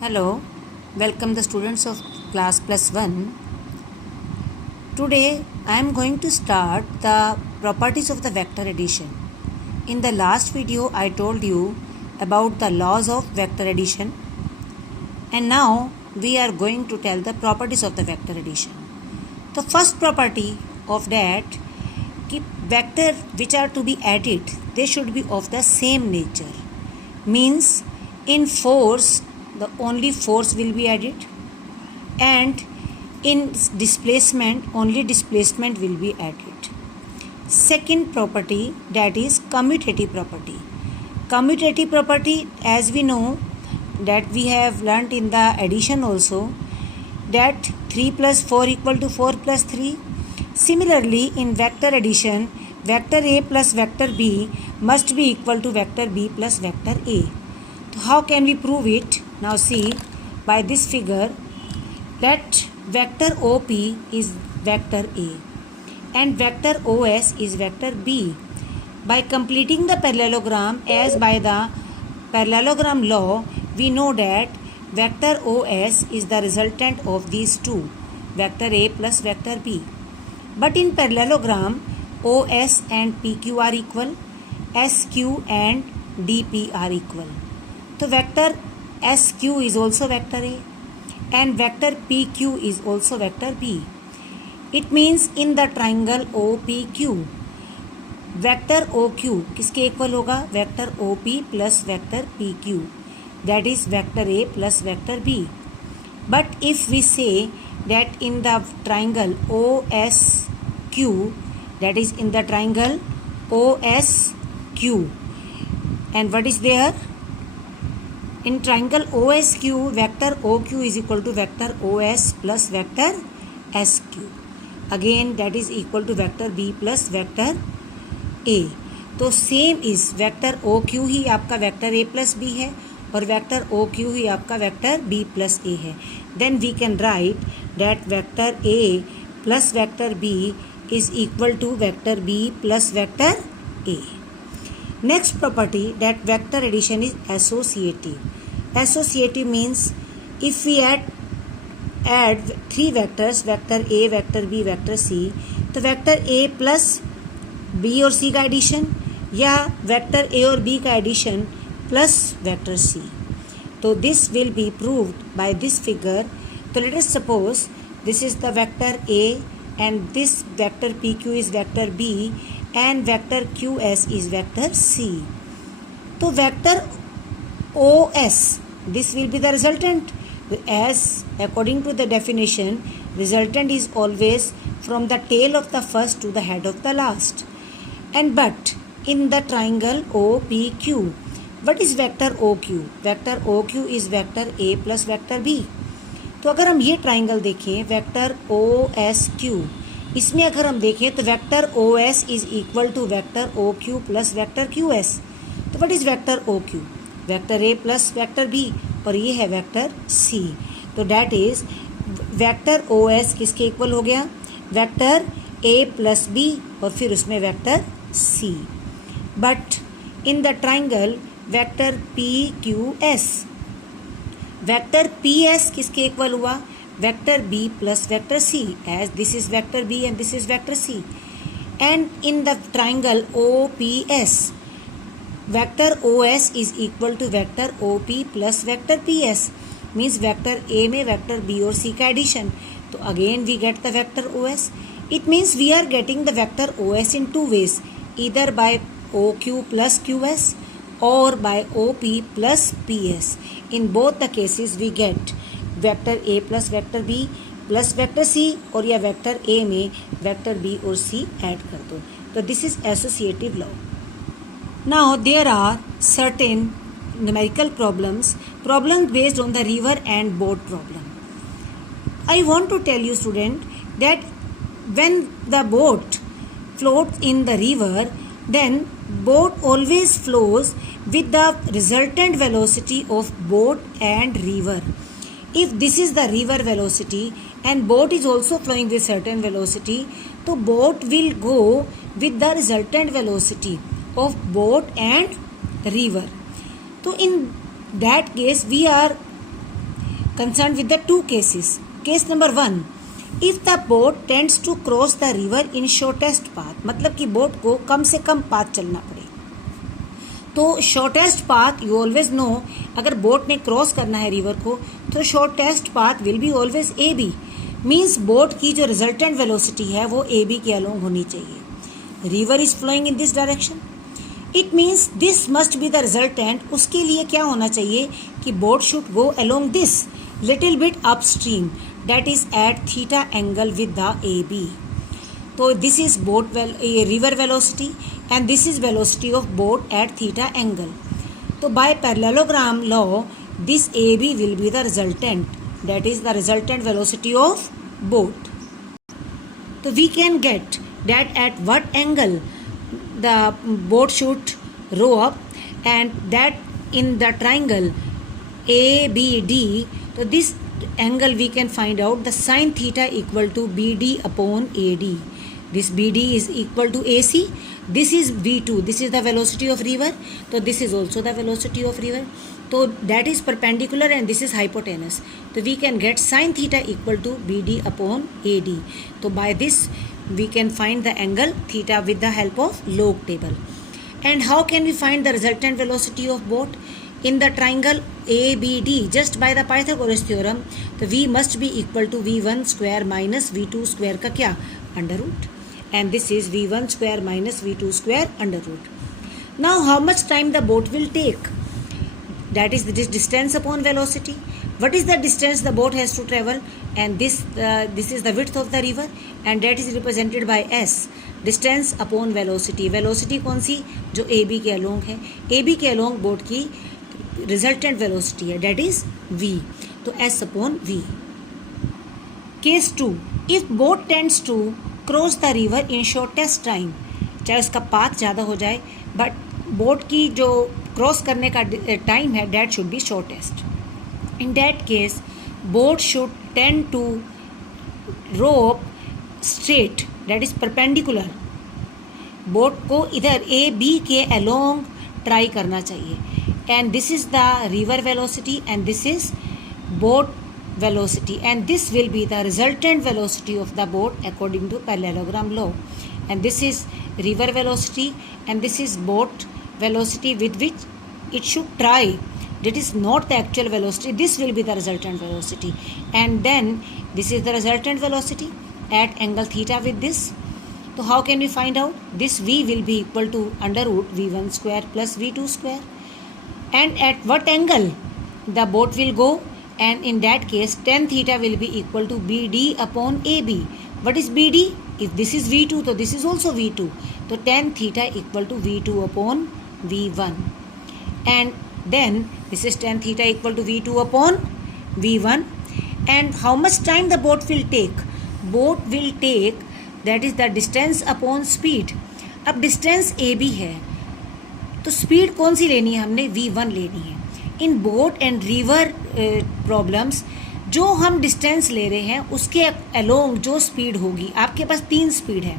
Hello, welcome the students of class plus 1. Today I am going to start the properties of the vector addition. In the last video I told you about the laws of vector addition, and now we are going to tell the properties of the vector addition. The first property of that, vector which are to be added, they should be of the same nature. Means in force the only force will be added, and in displacement only displacement will be added. Second property, that is commutative property. Commutative property, as we know that we have learnt in the addition also, that 3 plus 4 equal to 4 plus 3. Similarly, in vector addition, vector A plus vector B must be equal to vector B plus vector A. So how can we prove it? Now see, by this figure, let vector OP is vector A and vector OS is vector B. By completing the parallelogram as by the parallelogram law, we know that vector OS is the resultant of these two, vector A plus vector B. But in parallelogram, OS and PQ are equal, SQ and DP are equal. So vector SQ is also vector A and vector PQ is also vector B. It means in the triangle OPQ, vector OQ किसके equal होगा? Vector OP plus vector PQ, that is vector A plus vector B. But if we say that in the triangle OSQ, that is in the triangle OSQ, and what is there? In triangle OSQ, vector OQ is equal to vector OS plus vector SQ. Again, that is equal to vector B plus vector A. तो same is vector OQ ही आपका vector A plus B है और vector OQ ही आपका vector B plus A है. Then we can write that vector A plus vector B is equal to vector B plus vector A. Next property, that vector addition is associative. Associative means if we add three vectors, vector A, vector B, vector C, तो vector A plus B और C का addition या vector A और B का addition plus vector C. तो this will be proved by this figure. तो let us suppose this is the vector A and this vector PQ is vector B and vector QS is vector C. तो vector OS, this will be the resultant, as according to the definition, resultant is always from the tail of the first to the head of the last. And but in the triangle OPQ, what is vector OQ? Vector OQ is vector A plus vector B. तो अगर हम ये triangle देखें vector OSQ, इसमें अगर हम देखें तो vector OS is equal to vector OQ plus vector QS. तो what is vector OQ? Vector A plus vector B और ये है वेक्टर C. तो डैट इज वेक्टर OS किसके इक्वल हो गया? वेक्टर A प्लस B और फिर उसमें vector C. But in the triangle vector PQS, vector PS किसके इक्वल हुआ? Vector B plus vector C, as this is vector B and this is vector C. And in the triangle OPS, vector OS is equal to vector OP plus vector PS, means vector A में vector B और C का addition. तो again we get the vector OS. It means we are getting the vector OS in two ways, either by OQ plus QS or by OP plus PS. In both the cases we get vector A plus vector B plus vector C, और या vector A में vector B और C add कर दो. तो this is associative law. Now there are certain numerical problems based on the river and boat problem. I want to tell you student that when the boat floats in the river, then boat always flows with the resultant velocity of boat and river. If this is the river velocity and boat is also flowing with certain velocity, तो boat will go with the resultant velocity of boat and river. तो in that case we are concerned with the two cases. Case number 1, if the boat tends to cross the river in shortest path, मतलब कि boat को कम से कम path चलना पड़े, तो shortest path you always know, अगर boat ने cross करना है रिवर को तो shortest path will be always A B, means boat की जो रिजल्टेंट वेलोसिटी है वो ए बी के अलोंग होनी चाहिए. River is flowing in this direction, it means this must be the resultant. उसके लिए क्या होना चाहिए कि boat should go along this little bit upstream, that is at theta angle with the A B. तो this is boat river velocity and this is velocity of boat at theta angle. So by parallelogram law, this AB will be the resultant, that is the resultant velocity of boat. So we can get that at what angle the boat should row up, and that in the triangle ABD, so this angle we can find out the sin theta equal to BD upon AD. This BD is equal to AC. This is V2. This is the velocity of river. So this is also the velocity of river. So that is perpendicular and this is hypotenuse. So we can get sin theta equal to BD upon AD. So by this we can find the angle theta with the help of log table. And how can we find the resultant velocity of boat? In the triangle ABD, just by the Pythagoras theorem, the V must be equal to V1 square minus V2 square का क्या? Under root. And this is V1 square minus V2 square under root. Now how much time the boat will take? That is the distance upon velocity. What is the distance the boat has to travel? And this is the width of the river, and that is represented by S. Distance upon velocity. Velocity कौन सी? जो AB के along है. AB के along boat की resultant velocity है, that is V. तो S upon V. Case 2. If boat tends to cross the river in shortest time, चाहे उसका पाथ ज़्यादा हो जाए बट बोट की जो क्रॉस करने का टाइम है that should be shortest. In that case boat should tend to rope straight, that is perpendicular. Boat को इधर ए बी के अलोंग ट्राई करना चाहिए. And this is the river velocity and this is boat velocity, and this will be the resultant velocity of the boat according to parallelogram law. And this is river velocity and this is boat velocity with which it should try. That is not the actual velocity. This will be the resultant velocity, and then this is the resultant velocity at angle theta with this. So how can we find out? This V will be equal to under root V1 square plus V2 square. And at what angle the boat will go? And in that case tan theta will be equal to BD upon AB. What is BD? If this is V2, so this is also V2. So tan theta equal to V2 upon V1. And then this is tan theta equal to V2 upon V1. And how much time the boat will take? Boat will take, that is the distance upon speed. अब distance AB है तो speed कौन सी लेनी है? हमने V1 लेनी है. इन boat and river problems जो हम डिस्टेंस ले रहे हैं उसके अलोंग जो स्पीड होगी, आपके पास 3 स्पीड है,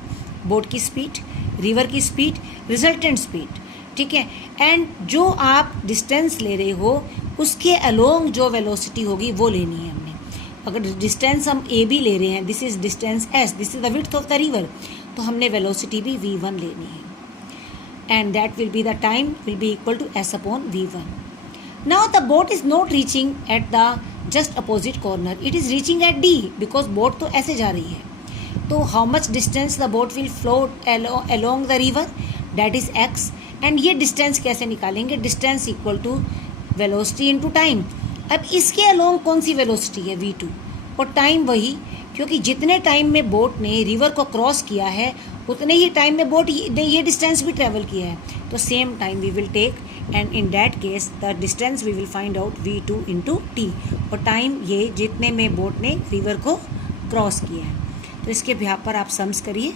बोट की स्पीड, रिवर की स्पीड, रिजल्टेंट स्पीड, ठीक है. एंड जो आप डिस्टेंस ले रहे हो उसके अलोंग जो वेलोसिटी होगी वो लेनी है हमने. अगर डिस्टेंस हम ए बी ले रहे हैं, this is distance S, this is the width of the river, तो हमने वेलोसिटी भी V1 लेनी है. And that will be the time will be equal to S upon V1. Now the boat is not reaching at the just opposite corner. It is reaching at D because boat तो ऐसे जा रही है. तो how much distance the boat will float along the river? That is x. And ये distance कैसे निकालेंगे? Distance equal to velocity into time. अब इसके along कौन सी velocity है? V2. और time वही, क्योंकि जितने टाइम में बोट ने रिवर को क्रॉस किया है उतने ही टाइम में बोट ने ये डिस्टेंस भी ट्रेवल किया है. तो same time we will take, and in that case the distance we will find out V2 into T. और टाइम ये जितने में बोट ने रिवर को क्रॉस किया है. तो इसके यहाँ पर आप सम्स करिए.